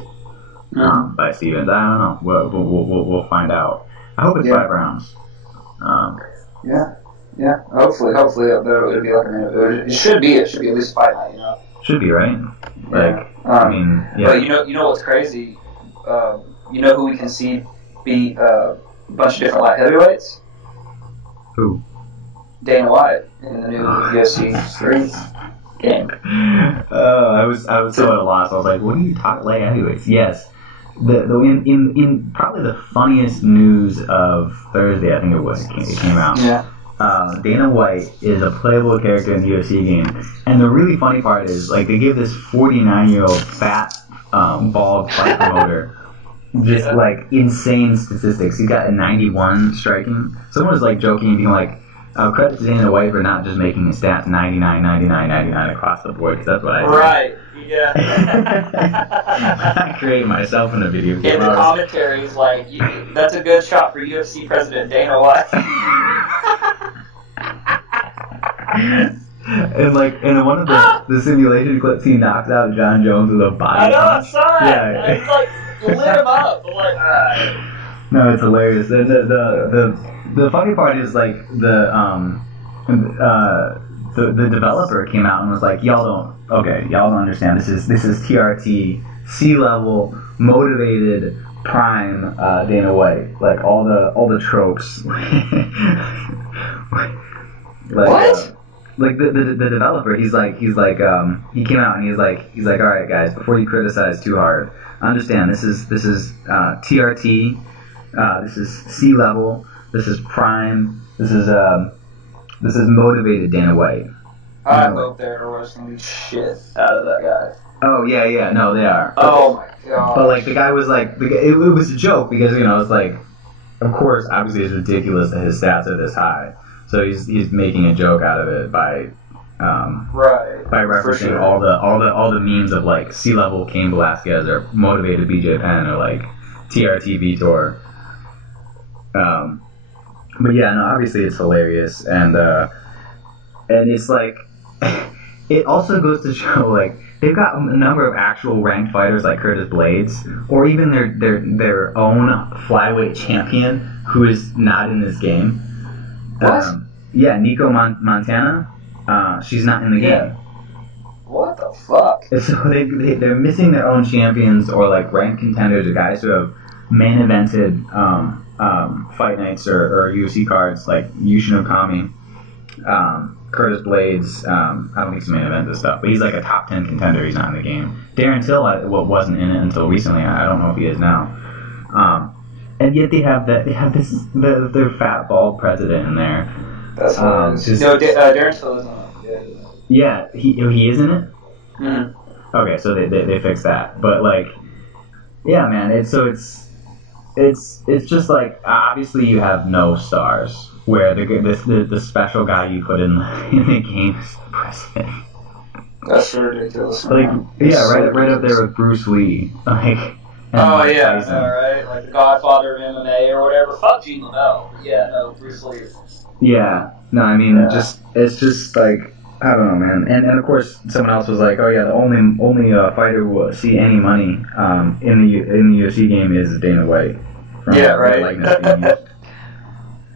by Stevens. I don't know. We'll find out. I hope it's 5 rounds. Yeah. Hopefully it'll be like it should be at least a fight night, you know. Should be, right? Like I mean, yeah. But you know what's crazy? You know who we can see beat a bunch of different light heavyweights? Who? Dana White in the new UFC 3 game. I was so at a loss. I was like, what are you talking light heavyweights? Yes. In probably the funniest news of Thursday, I think it was, it came out. Yeah. Dana White is a playable character in the UFC game, and the really funny part is like they give this 49-year-old fat, bald fight promoter just like insane statistics. He's got a 91 striking. Someone was like joking and being like, credit to Dana White for not just making his stats 99, 99, 99 across the board, because that's what I do. Right. Yeah. I create myself in a video game. In the commentaries, like, that's a good shot for UFC President Dana White. And like in one of the simulation clips, he knocks out John Jones with a body. I know, I saw it. Yeah. It's like lit him up. I'm like, No, it's hilarious. The funny part is like the developer came out and was like, y'all don't understand. This is TRT, C-level, motivated, prime Dana White. Like all the tropes. Like, what? Like the developer, he came out and he's like, all right guys, before you criticize too hard, understand this is TRT, this is C-level, this is prime, this is motivated Dana White. I hope they're roasting the shit out of that guy. Oh yeah, no they are. Oh my god. But like the guy was like, it was a joke because it's like, of course, obviously it's ridiculous that his stats are this high. So he's making a joke out of it by referencing sure. all the memes of like C-level Cain Velasquez or motivated BJ Penn or like TRT Vitor. But yeah, no, obviously it's hilarious and it's like it also goes to show like they've got a number of actual ranked fighters like Curtis Blades or even their own flyweight champion who is not in this game. What? Yeah, Nico Montana. She's not in the game. What the fuck? So they're missing their own champions or like ranked contenders or guys who have main evented fight nights or UFC cards like Yushin Okami, Curtis Blades. I don't think he's main event this stuff, but he's like a top 10 contender. He's not in the game. Darren Till wasn't in it until recently. I don't know if he is now. And yet they have their fat bald president in there. That's hilarious. No, Darren Till isn't. Yeah, he is in it. Mm-hmm. Okay, so they fixed that, but like, yeah, man. It's just like obviously you have no stars where the special guy you put in the game is the president. That's ridiculous. Like yeah, right up there with Bruce Lee. Like. Oh yeah, right. Like the Godfather of MMA or whatever. Fuck Gene Liddell. Yeah, no, Bruce Lee. Yeah, no, I mean it's just like. I don't know, man. And of course, someone else was like, "Oh yeah, the only fighter who will see any money in the UFC game is Dana White." Yeah, right.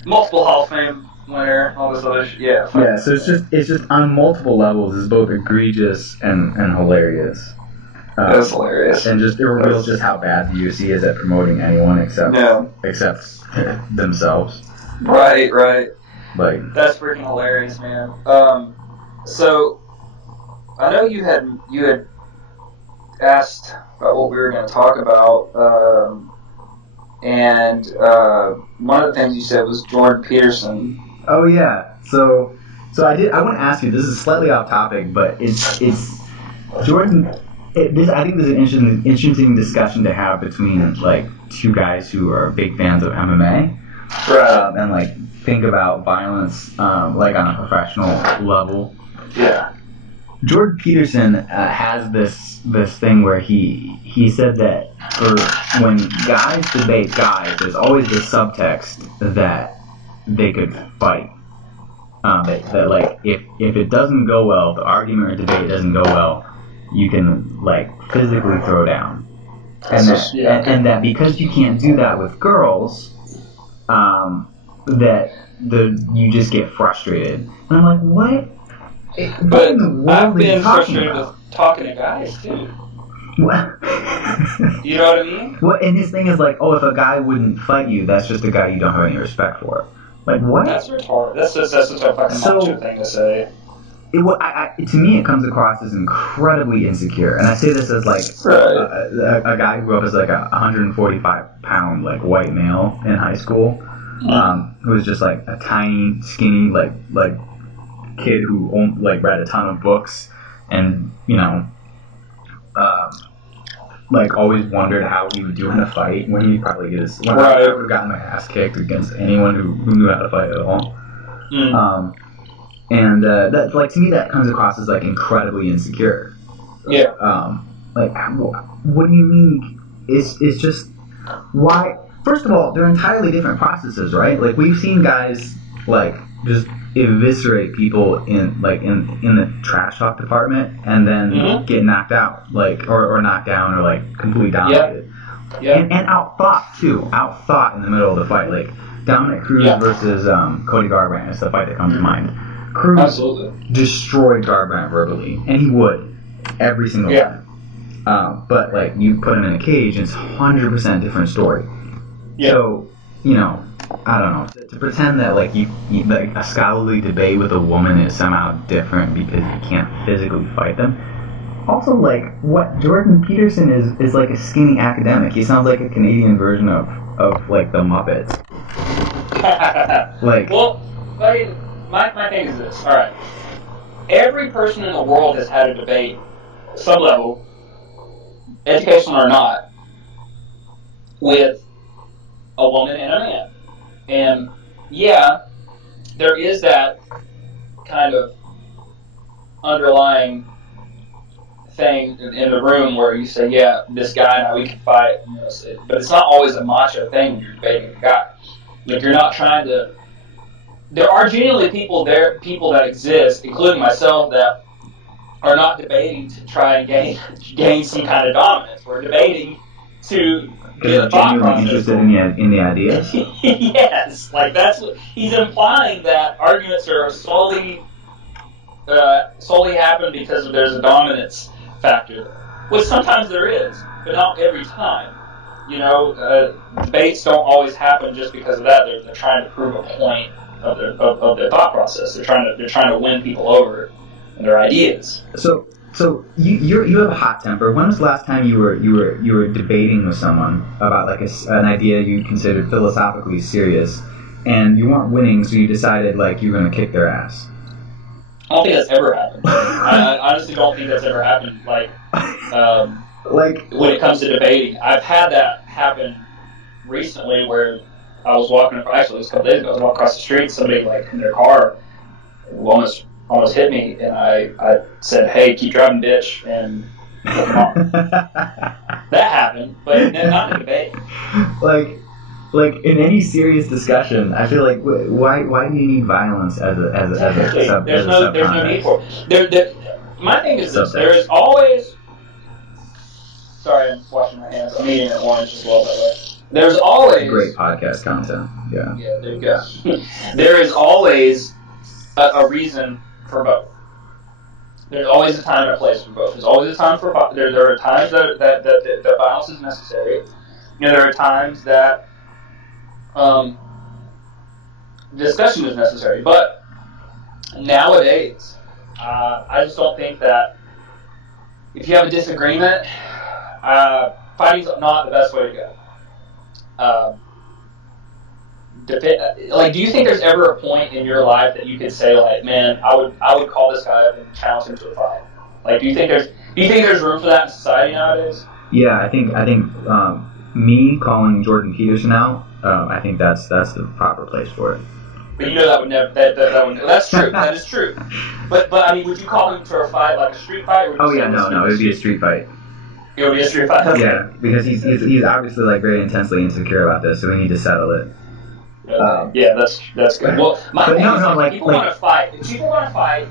Multiple Hall of Fame winner, all this other shit. Yeah. Yeah. So it's just on multiple levels. It's both egregious and hilarious. That's hilarious. And it reveals just how bad the UFC is at promoting anyone except themselves. Right. Like that's freaking hilarious, man. So, I know you had asked about what we were going to talk about, and one of the things you said was Jordan Peterson. Oh yeah, so I want to ask you. This is slightly off topic, but it's Jordan. I think there's an interesting discussion to have between like two guys who are big fans of MMA, right? And like think about violence, like on a professional level. Yeah. Jordan Peterson has this thing where he said that for when guys debate guys, there's always the subtext that they could fight. That like if it doesn't go well, the argument or debate doesn't go well, you can like physically throw down. And that because you can't do that with girls, that you just get frustrated. And I'm like, what? But I've been frustrated with talking to guys too. What? You know what I mean? Well, and his thing is like, oh, if a guy wouldn't fight you, that's just a guy you don't have any respect for. Like what? That's retarded. That's just a fucking macho thing to say. To me, it comes across as incredibly insecure, and I say this as like a guy who grew up as like a 145-pound like white male in high school, who was just like a tiny, skinny like kid who like read a ton of books, and like always wondered how he would do in a fight when he'd probably get his. I would have gotten my ass kicked against anyone who knew how to fight at all. And that, like, to me, that comes across as like incredibly insecure. Yeah. Like, what do you mean? It's just why? First of all, they're entirely different processes, right? Like, we've seen guys like just eviscerate people in the trash talk department and then get knocked out, like, or knocked down, or like completely dominated. Yeah. And outthought in the middle of the fight, like Dominic Cruz versus Cody Garbrandt is the fight that comes to mind. Cruz absolutely destroyed Garbrandt verbally, and he would every single time. But like you put him in a cage, and it's 100% different story. Yeah. So I don't know. To pretend that like you like a scholarly debate with a woman is somehow different because you can't physically fight them. Also, like what Jordan Peterson is like a skinny academic. He sounds like a Canadian version of like the Muppets. Like, well, I mean, my thing is this. All right, every person in the world has had a debate, sub-level, educational or not, with a woman and a man. And yeah, there is that kind of underlying thing in the room where you say, yeah, this guy and I, we can fight, but it's not always a macho thing when you're debating a guy. Like, you're not trying to. There are genuinely people that exist, including myself, that are not debating to try and gain some kind of dominance. We're debating to get a thought process. Interested in the ideas. Yes, like that's what he's implying, that arguments are solely solely happen because there's a dominance factor, which sometimes there is, but not every time. Debates don't always happen just because of that. They're trying to prove a point of their thought process. They're trying to win people over and their ideas. So you have a hot temper. When was the last time you were debating with someone about like an idea you considered philosophically serious, and you weren't winning, so you decided like you're going to kick their ass? I don't think that's ever happened. I honestly don't think that's ever happened. Like when it comes to debating, I've had that happen recently where I was walking. Actually, it was a couple days ago. I was walking across the street. Somebody like in their car almost hit me, and I said, "Hey, keep driving, bitch!" And that happened, but not in a debate. Like in any serious discussion, I feel like why do you need violence as a sub? There's no need for it. My thing is this: there is always. Sorry, I'm washing my hands. I'm eating an orange as well, by the way. There's always great podcast content. Yeah. Yeah, there you go. There is always a reason for both. There's always a time and a place for both. There's always a time for there are times that violence is necessary. There are times that discussion is necessary. But nowadays, I just don't think that if you have a disagreement, fighting's not the best way to go. Do you think there's ever a point in your life that you could say, like, man, I would call this guy up and challenge him to a fight? Like, do you think there's room for that in society nowadays? Yeah, I think me calling Jordan Peterson out, I think that's the proper place for it. But that would never. That's true. That is true. But I mean, would you call him to a fight, like a street fight? Or no, it would be a street fight. It would be a street fight. Okay. Yeah, because he's obviously like very intensely insecure about this, so we need to settle it. Yeah, that's good. Well, my thing is, people want to fight. If people want to fight,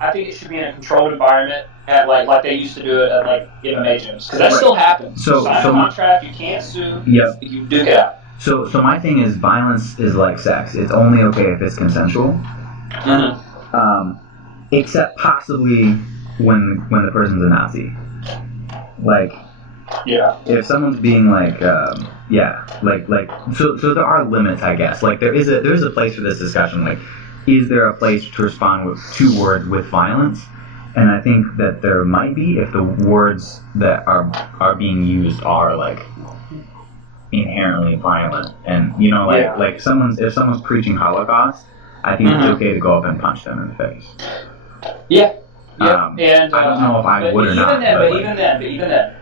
I think it should be in a controlled environment, at like they used to do it at like MMA gyms, because that still happens. So sign a contract, you can't sue. Yep. You duke it out. So my thing is, violence is like sex. It's only okay if it's consensual. Mm-hmm. Except possibly when the person's a Nazi. Like, yeah, if someone's being like, so there are limits, I guess. Like there is a place for this discussion. Like, is there a place to respond with 2 words with violence? And I think that there might be if the words that are being used are like inherently violent, and like if someone's preaching Holocaust, I think it's okay to go up and punch them in the face. Yeah. And I don't know if I would or not. Even then,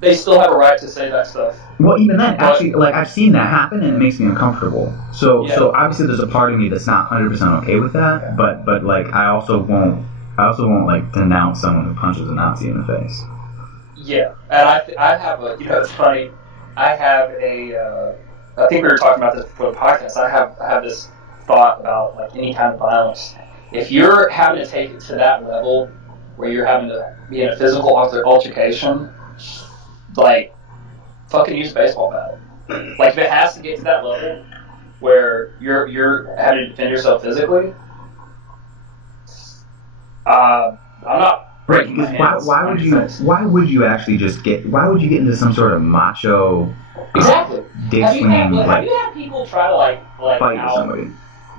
they still have a right to say that stuff. Well, even then, actually, like I've seen that happen, and it makes me uncomfortable. So obviously, there's a part of me that's not 100% okay with that. But like I also won't like denounce someone who punches a Nazi in the face. Yeah, and I have a it's funny. I have I think we were talking about this before the podcast. I have this thought about like any kind of violence. If you're having to take it to that level where you're having to be in a physical altercation, like, fucking use a baseball bat. Like, if it has to get to that level where you're having to defend yourself physically, I'm not. Right, because why would you actually why would you get into some sort of macho dick swinging have you had people try to like fight with somebody?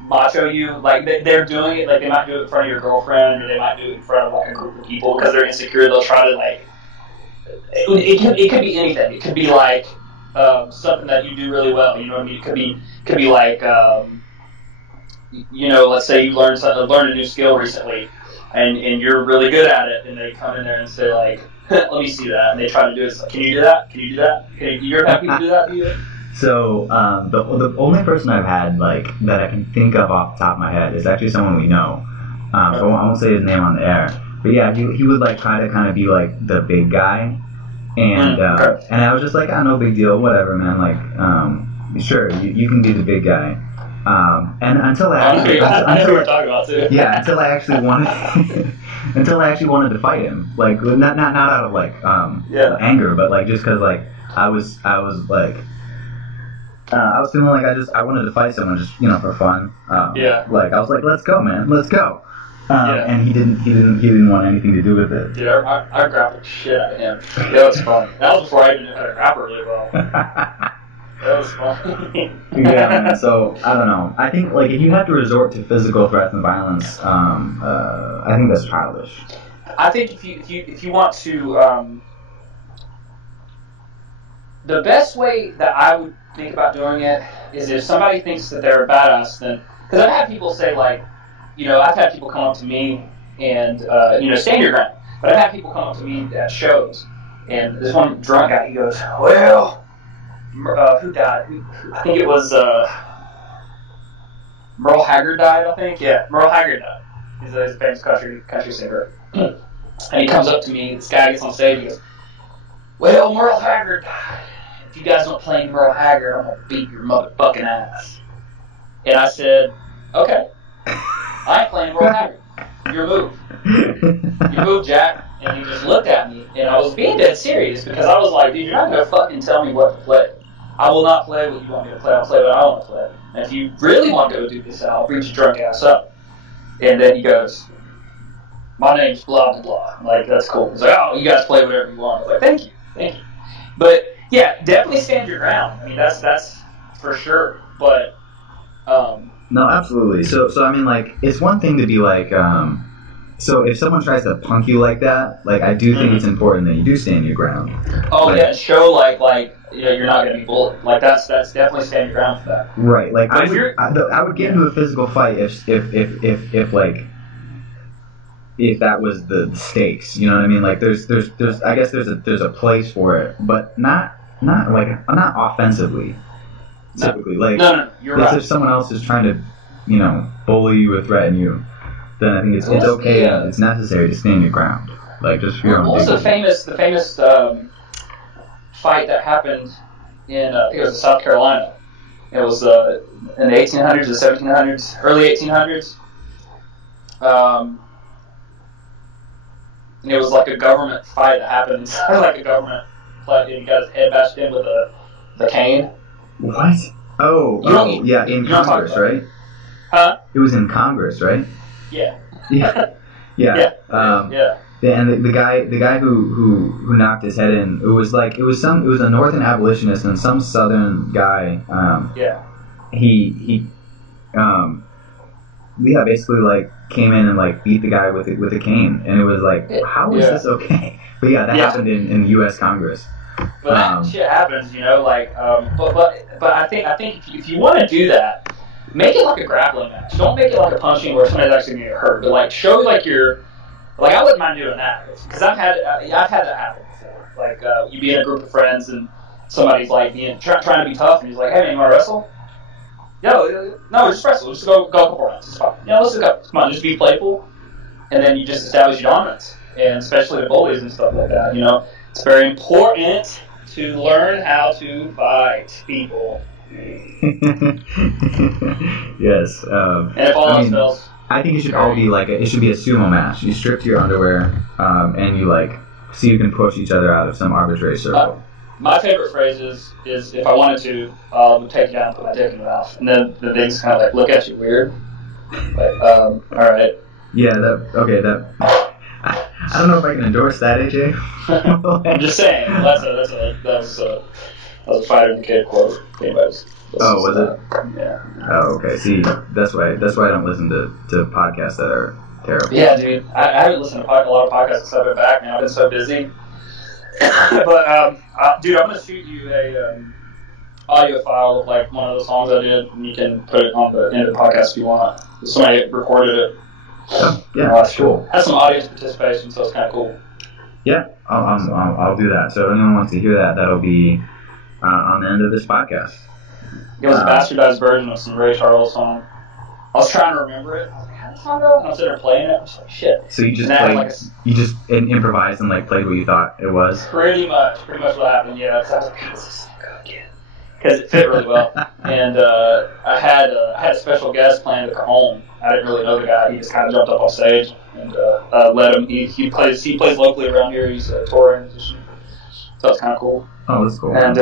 Macho you, like they're doing it, like they might do it in front of your girlfriend, or they might do it in front of like a group of people because they're insecure. They'll try to like it could be anything. It could be like something that you do really well. You know what I mean? It could be like let's say you learned a new skill recently, and you're really good at it, and they come in there and say like, let me see that, and they try to do it. It's like, can you do that? Can you do that? You ever have people do that to you? So the only person I've had like that I can think of off the top of my head is actually someone we know. So I won't say his name on the air, but yeah, he would like try to kind of be like the big guy, and I was just like, no big deal, whatever, man. Like, sure, you can be the big guy. And until I actually wanted to fight him, like not out of like anger, but like just because like I was like. I was feeling like I wanted to fight someone just, for fun. Like, I was like, let's go, man, let's go. And he didn't want anything to do with it. Dude, I grappled the shit out of him. That was funny. That was before I even knew how to grapple really well. That was funny. Yeah, man. So I don't know. I think like if you have to resort to physical threats and violence, I think that's childish. I think if you want to, the best way that I would think about doing it is if somebody thinks that they're a badass, then because I've had people say like, I've had people come up to me and stand your ground, but I've had people come up to me at shows, and this one drunk guy, he goes, well, who died? I think it was Merle Haggard died. I think Merle Haggard died. He's a famous country singer. And he comes up to me, this guy gets on stage, he goes, well, Merle Haggard died. If you guys don't play Merle Haggard, I'm going to beat your motherfucking ass. And I said, okay, I ain't playing Merle Haggard. Your move. Your move, Jack. And he just looked at me, and I was being dead serious because I was like, dude, you're not going to fucking tell me what to play. I will not play what you want me to play. I'll play what I want to play. And if you really want to go do this, I'll beat your drunk ass up. And then he goes, my name's blah, blah, blah. I'm like, that's cool. He's like, oh, you guys play whatever you want. I was like, thank you. But, yeah, definitely stand your ground. I mean, that's for sure. But, no, absolutely. So I mean, like, it's one thing to be like, so if someone tries to punk you like that, like, I do think it's important that you do stand your ground. Oh, yeah, show, like you're not going to be bullied. Like, that's definitely stand your ground for that. Right. Like, I would get into a physical fight if like, if that was the stakes, you know what I mean? Like, there's I guess there's a place for it, but not offensively. Typically, like, no, you're right. If someone else is trying to, bully you or threaten you, then I think it's okay. It's necessary to stand your ground, like, just for your own. What was the famous fight that happened in I think it was in South Carolina? It was in the 1800s or 1700s, early 1800s. And it was like a government fight that happened inside like a government fight, and he got his head bashed in with the cane. What? Yeah, in Congress, right? Huh? It was in Congress, right? Yeah. Yeah. And the guy who knocked his head in, it was a northern abolitionist and some southern guy. He basically like came in and like beat the guy with a cane, and it was like, how is this okay? But that happened in the U.S. Congress. But that shit happens, but I think if you want to do that, make it like a grappling match. Don't make it like a punching where somebody's actually going to get hurt. But like show like you're, like, I wouldn't mind doing that because I've had that happen before. Like you be in a group of friends and somebody's like trying to be tough, and he's like, hey man, you want to wrestle? No, just wrestle. Just go a couple rounds. It's fine. Let's go. Come on, just be playful, and then you just establish your dominance, and especially the bullies and stuff like that. It's very important to learn how to fight people. Yes. And if all else fails, I think it should all be like it should be a sumo match. You strip to your underwear, and you like see who can push each other out of some arbitrary circle. My favorite phrase is if I wanted to, I would take you down and put my dick in your mouth, and then the things kind of like look at you weird. Like, all right. Yeah. I don't know if I can endorse that, AJ. I'm just saying. That was a Fighter in the Kid quote. Anyways. Oh, was it? Yeah. Oh, okay. See, that's why I don't listen to podcasts that are terrible. Yeah, dude. I haven't listened to a lot of podcasts since I've been back, man. I've been so busy. But, dude, I'm going to shoot you a audio file of, like, one of the songs I did, and you can put it on the end of the podcast if you want. Somebody recorded it. Yeah, that's cool. Has some audience participation, so it's kind of cool. Yeah, I'll do that. So if anyone wants to hear that, that'll be on the end of this podcast. It was a bastardized version of some Ray Charles song. I was trying to remember it. I was like, how did the song go? And I was sitting there playing it. I was like, shit. So you just improvised and like played what you thought it was? Pretty much what happened, yeah. So I was like, how does this song go again? Because it fit really well. And I had a special guest playing the cajon. I didn't really know the guy. He just kind of jumped up on stage and let him. He plays locally around here. He's a touring musician. So that's kind of cool. Oh, that's cool. And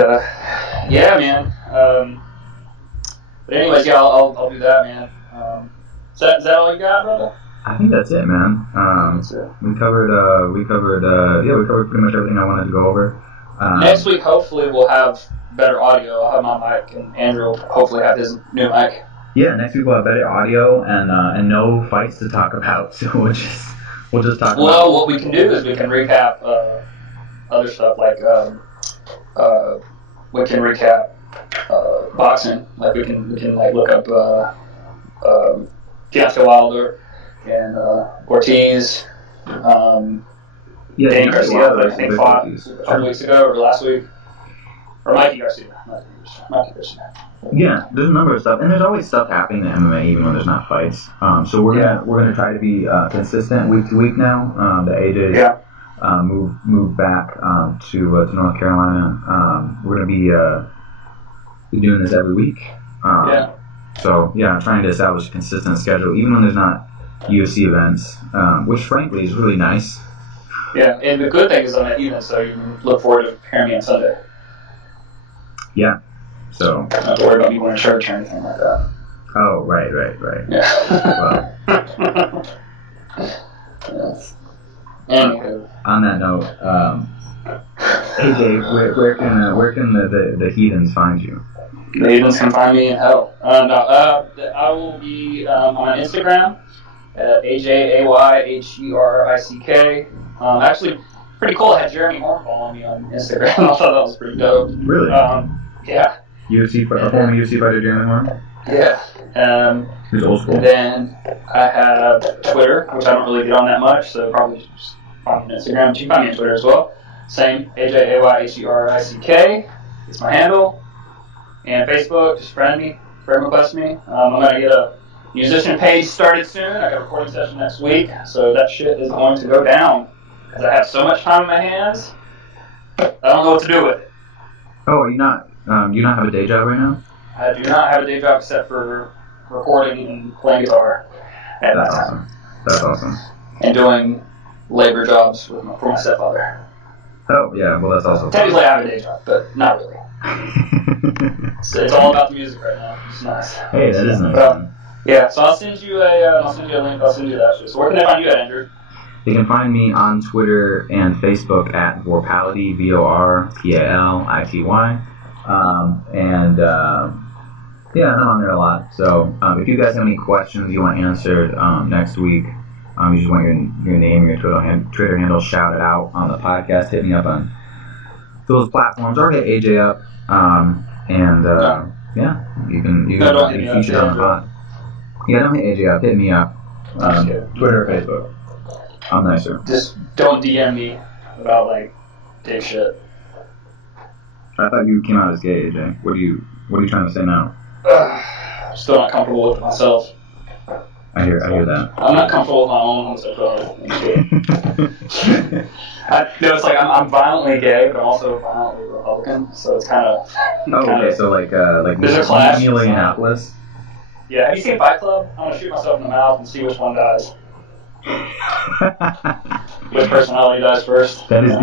yeah, man. But anyways, yeah, I'll do that, man. Is that all you got, brother? I think that's it, man. That's it. We covered pretty much everything I wanted to go over. Next week, hopefully, we'll have better audio. I'll have my mic, and Andrew will hopefully have his new mic. Yeah, next week we'll have better audio and no fights to talk about. So we'll just talk. Well, what we can do is we can recap other stuff like we can recap boxing. Like we can like look up Deontay Wilder and Ortiz. Danny Garcia, I think fought a couple weeks ago or last week, or Mikey Garcia. Yeah, there's a number of stuff, and there's always stuff happening in MMA even when there's not fights. So we're gonna try to be consistent week to week now. The AJ moved back to North Carolina. We're gonna be doing this every week. So yeah, trying to establish a consistent schedule even when there's not UFC events, which frankly is really nice. Yeah, and the good thing is I'm at even, so you can look forward to hearing me on Sunday. Yeah. So. Don't have to worry about me going to church or anything like that. Oh, right. Yeah. Well. Yes. Anywho. On that note, AJ, where can the heathens find you? The heathens can find me in hell. I will be on Instagram at AJAYHERICK. Actually, pretty cool. I had Jeremy Horn following me on Instagram. I thought that was pretty dope. Really? Yeah. Former UFC fighter Jeremy Horn? Yeah. He's old school. Then I have Twitter, which I don't really get on that much, so probably just find me on Instagram. But you can find me on Twitter as well. Same, AJAYHERICK. It's my handle. And Facebook, just friend request me. I'm going to get a musician page started soon. I got a recording session next week, so that shit is going to go down. Because I have so much time in my hands, I don't know what to do with it. Oh, are you not? You not have a day job right now? I do not have a day job except for recording and playing guitar at that time. That's awesome. And doing labor jobs for my stepfather. Oh, yeah, well, that's also Technically, I have a day job, but not really. So it's all about the music right now. It's nice. Hey, that is nice. Yeah, so I'll send you a link. I'll send you that shit. So where can they find you at, Andrew? You can find me on Twitter and Facebook at Vorpality, VORPALITY. Yeah, I'm on there a lot. So if you guys have any questions you want answered next week, you just want your name, your Twitter handle shouted out on the podcast, hit me up on those platforms or hit AJ up. Yeah, you can be featured on the pod. Yeah, don't hit AJ up, hit me up. Twitter or Facebook. I'm nicer. Just don't DM me about like dick shit. I thought you came out as gay, AJ. What are you trying to say now? Still not comfortable with myself. I hear that. I'm not comfortable with my own homosexuality. It's like I'm violently gay, but I'm also violently Republican. So it's kind of. Okay. So like there's a clash. Minneapolis. Yeah. Have you seen Fight Club? I'm gonna shoot myself in the mouth and see which one dies. Which personality dies first? That is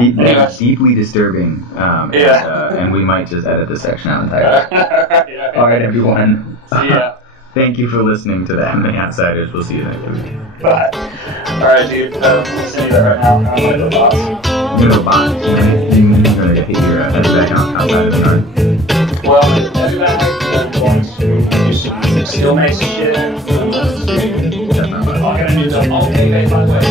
deeply disturbing. And we might just edit this section out entirely. Yeah. All right, everyone. Yeah. Thank you for listening to the MMA Outsiders. We'll see you next week. Bye. All right, dude. I'll send you that right now. I'm going to go box. You're going to box? You're going to hit your head back outside of the card? Well, head back, still makes shit. I'm going to do the okay, by the way.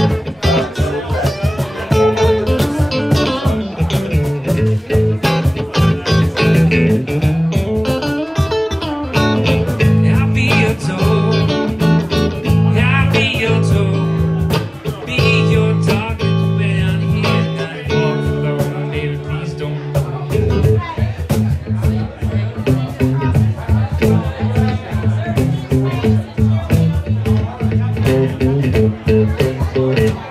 Thank you.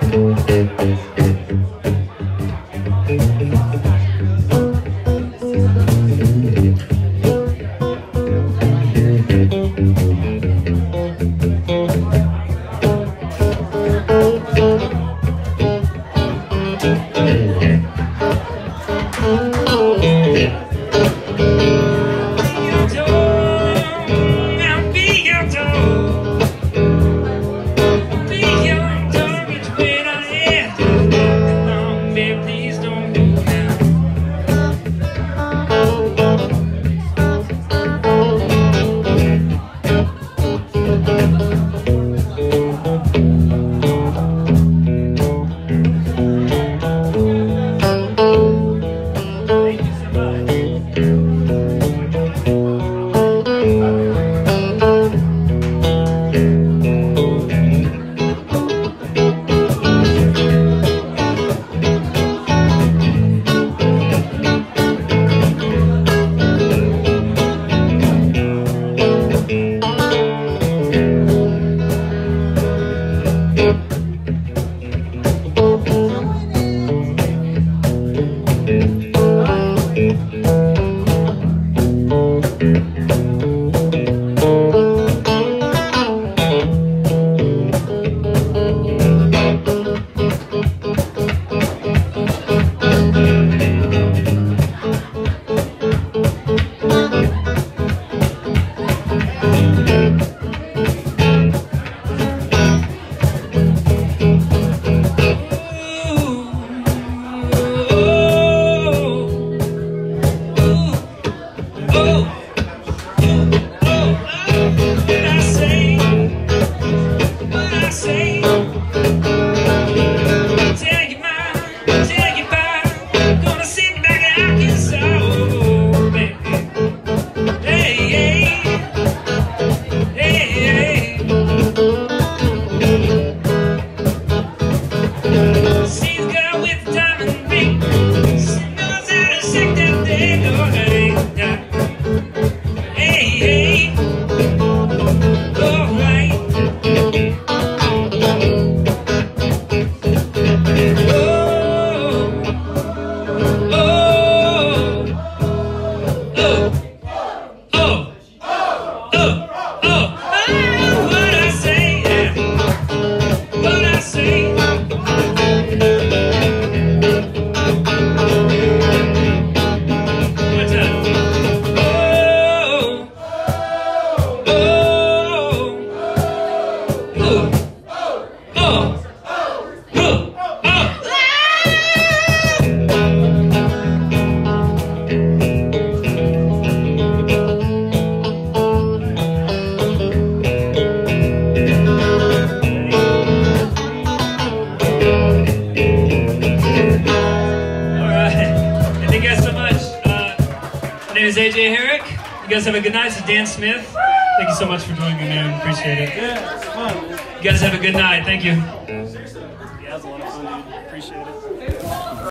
You guys have a good night. This is Dan Smith. Thank you so much for joining me, man. Appreciate it. Yeah, it's fun. You guys have a good night. Thank you. Seriously. Yeah, it was a lot of fun, dude. Appreciate it.